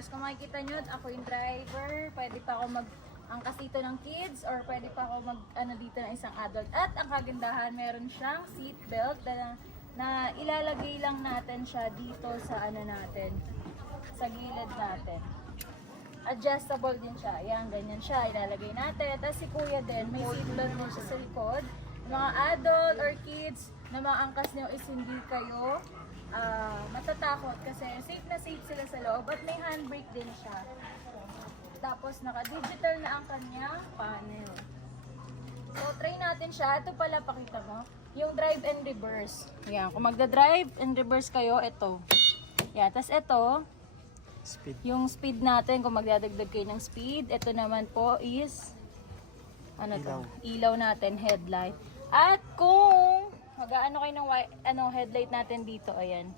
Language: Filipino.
reverse. Kung makikita nyo, ako yung driver. Pwede pa ako mag-angkas dito ng kids or pwede pa ako mag-ano dito ng isang adult. At ang kagandahan, meron siyang seat belt na ilalagay lang natin siya dito sa ano natin, sa gilid natin. Adjustable din siya. Ayan, ganyan siya. Ilalagay natin. Tapos si kuya din, may seatbelt din siya sa likod. Mga adult or kids na maangkas nyo is hindi kayo matatakot kasi safe na safe sila sa loob. At may handbrake din siya. Tapos naka-digital na ang kanyang panel. So, try natin siya. Ito pala, pakita mo. Yung drive and reverse. Ayan, kung magda-drive and reverse kayo, ito. Ayan, tapos ito, Speed. yung speed natin, kung magdadagdag kayo ng speed, ito naman po is, ano to? Ilaw natin, headlight. At kung mag-ano kayo ng headlight natin dito, ayan.